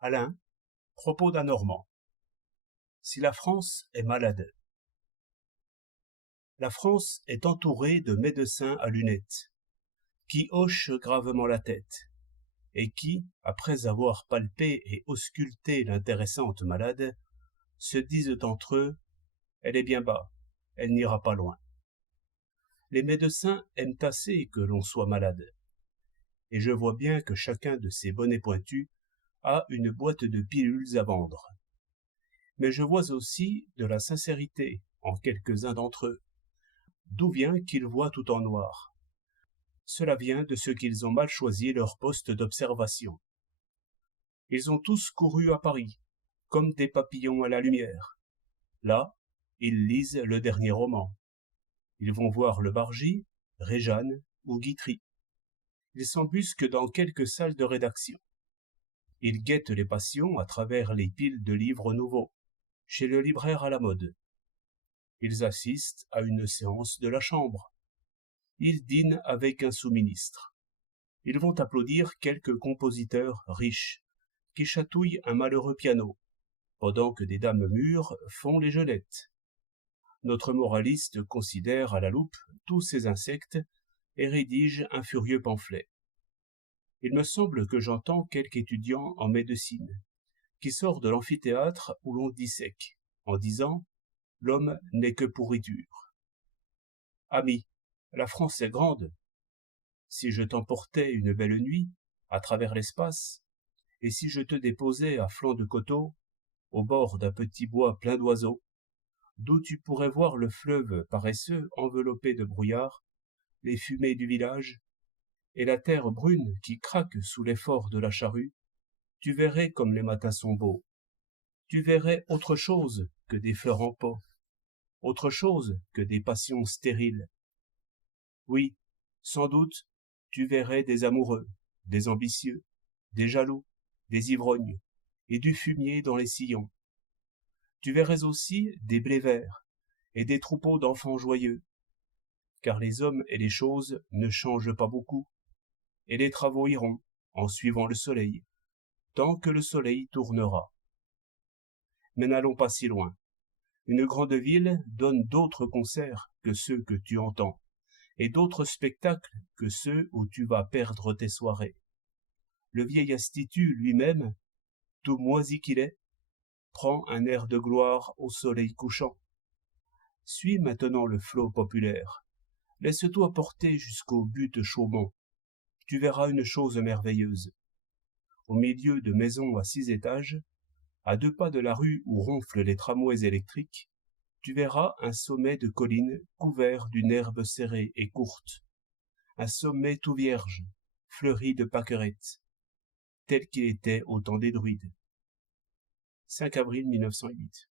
Alain, propos d'un Normand. Si la France est malade. La France est entourée de médecins à lunettes, qui hochent gravement la tête, et qui, après avoir palpé et ausculté l'intéressante malade, se disent entre eux: elle est bien bas, elle n'ira pas loin. Les médecins aiment assez que l'on soit malade, et je vois bien que chacun de ces bonnets pointus a une boîte de pilules à vendre. Mais je vois aussi de la sincérité en quelques-uns d'entre eux. D'où vient qu'ils voient tout en noir? Cela vient de ce qu'ils ont mal choisi leur poste d'observation. Ils ont tous couru à Paris, comme des papillons à la lumière. Là, ils lisent le dernier roman. Ils vont voir le Bargy, Réjane ou Guitry. Ils s'embusquent dans quelques salles de rédaction. Ils guettent les passions à travers les piles de livres nouveaux, chez le libraire à la mode. Ils assistent à une séance de la Chambre. Ils dînent avec un sous-ministre. Ils vont applaudir quelques compositeurs riches, qui chatouillent un malheureux piano, pendant que des dames mûres font les jeunettes. Notre moraliste considère à la loupe tous ces insectes et rédige un furieux pamphlet. Il me semble que j'entends quelque étudiant en médecine, qui sort de l'amphithéâtre où l'on dissèque, en disant: l'homme n'est que pourriture. Ami, la France est grande. Si je t'emportais une belle nuit, à travers l'espace, et si je te déposais à flanc de coteau, au bord d'un petit bois plein d'oiseaux, d'où tu pourrais voir le fleuve paresseux enveloppé de brouillard, les fumées du village, et la terre brune qui craque sous l'effort de la charrue, tu verrais comme les matins sont beaux. Tu verrais autre chose que des fleurs en pot, autre chose que des passions stériles. Oui, sans doute, tu verrais des amoureux, des ambitieux, des jaloux, des ivrognes, et du fumier dans les sillons. Tu verrais aussi des blés verts et des troupeaux d'enfants joyeux, car les hommes et les choses ne changent pas beaucoup, et les travaux iront en suivant le soleil, tant que le soleil tournera. Mais n'allons pas si loin. Une grande ville donne d'autres concerts que ceux que tu entends, et d'autres spectacles que ceux où tu vas perdre tes soirées. Le vieil institut lui-même, tout moisi qu'il est, prend un air de gloire au soleil couchant. Suis maintenant le flot populaire. Laisse-toi porter jusqu'au but Chaumont. Tu verras une chose merveilleuse. Au milieu de maisons à 6 étages, à 2 pas de la rue où ronflent les tramways électriques, tu verras un sommet de colline couvert d'une herbe serrée et courte. Un sommet tout vierge, fleuri de pâquerettes, tel qu'il était au temps des druides. 5 avril 1908.